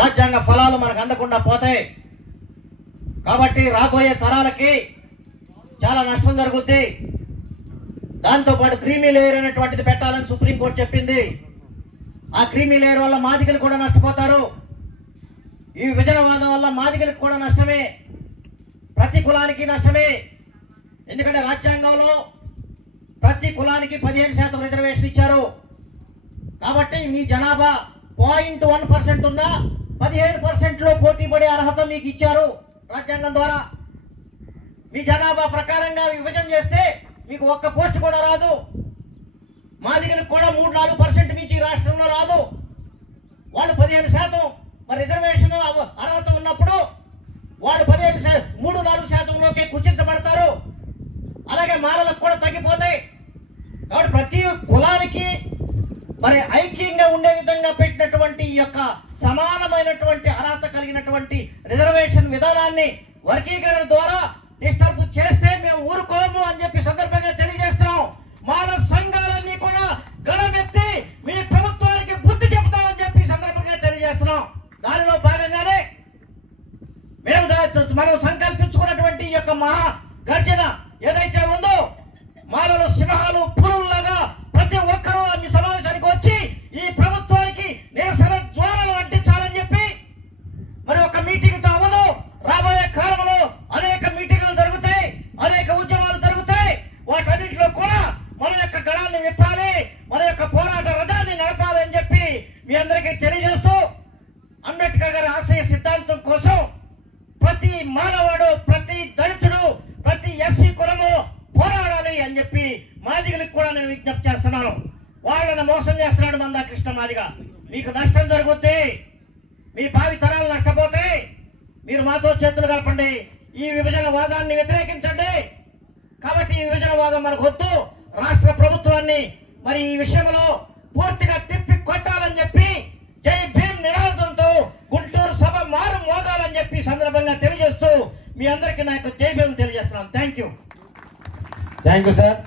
రాజ్యాంగ ఫలాలు మనకు అందకుండా పోతాయి. కాబట్టి రాబోయే తరాలకి చాలా నష్టం జరుగుద్ది. దాంతోపాటు క్రీమీ లేయర్ అనేటువంటిది పెట్టాలని సుప్రీంకోర్టు చెప్పింది. ఆ క్రీమీ లేయర్ వల్ల మాదిగలు కూడా నష్టపోతారు. ఈ విభజనవాదం వల్ల మాదిగలకు కూడా నష్టమే, ప్రతి కులానికి నష్టమే. ఎందుకంటే రాజ్యాంగంలో ప్రతి కులానికి 15% రిజర్వేషన్ ఇచ్చారు. కాబట్టి మీ జనాభా 0.1% ఉన్నా 15%లో పోటీ పడే అర్హత మీకు ఇచ్చారు రాజ్యాంగం ద్వారా. మీ జనాభా ప్రకారంగా విభజన చేస్తే మీకు ఒక్క పోస్ట్ కూడా రాదు. మాదిగలకు కూడా 3-4% మించి రాష్ట్రంలో రాదు. వాళ్ళు 15% మరి రిజర్వేషన్ అర్హత ఉన్నప్పుడు వాళ్ళు 3-4%లోకి కుచించబడతారు. అలాగే మాలలకు కూడా తగ్గిపోతాయి. కాబట్టి ప్రతి కులానికి మరి ఐక్యంగా ఉండే విధంగా పెట్టినటువంటి ఈ యొక్క సమానమైనటువంటి అర్హత కలిగినటువంటి రిజర్వేషన్ విధానాన్ని వర్గీకరణ ద్వారా డిస్టర్బ్ చేస్తే మేము ఊరుకోము అని చెప్పి సందర్భంగా తెలియజేస్తున్నాం. మాల సంఘాలన్నీ కూడా గళమెత్తి మీ ప్రభుత్వానికి బుద్ధి చెప్తామని చెప్పి సందర్భంగా తెలియజేస్తున్నాం. దానిలో భాగంగానే మనం సంకల్పించుకున్నటువంటి ఈ యొక్క మహా గర్జన ఏదైతే ఉందో, మాలలో సింహాలు పురుల్లాగా ప్రతి ఒక్కరూ మీ సమావేశానికి వచ్చి ఈ ప్రభుత్వానికి నిరసన జ్వాలలు అంటించాలని చెప్పి మరి ఒక మీటింగ్ తో అవ్వదు. రాబోయే కాలంలో అనేక మీటింగులు జరుగుతాయి, అనేక ఉద్యమాలు జరుగుతాయి. వాటన్నిటిలో కూడా మన యొక్క గళాన్ని విప్పాలి, మన యొక్క పోరాట రథాన్ని నడపాలి అని చెప్పి మీ అందరికీ తెలియజేస్తూ, అంబేద్కర్ గారి ఆశయ సిద్ధాంతం కోసం ప్రతి మానవుడు, ప్రతి దళితుడు, ప్రతి ఎస్సీ కులము పోరాడాలి అని చెప్పి మాదిగలకు కూడా నేను విజ్ఞప్తి చేస్తున్నాను. వాళ్ళని మోసం చేస్తున్నాడు మందా కృష్ణ మాదిగ. మీకు నష్టం జరుగుద్ది, మీ భావి తరాలు నష్టపోతాయి. మీరు మాతో చేతులు కలపండి, ఈ విభజన వాదాన్ని వ్యతిరేకించండి. కాబట్టి ఈ విభజన వాదం మనకు వద్దు. రాష్ట్ర ప్రభుత్వాన్ని మరి ఈ విషయంలో పూర్తిగా తిప్పి కొట్టాలని చెప్పి జై భీమ్ నినాదంతో గుంటూరు సభ మారు మోగాలని చెప్పి సందర్భంగా తెలియజేస్తూ మీ అందరికీ నా యొక్క జై భీమ్ తెలియజేస్తున్నాను. Thank you sir.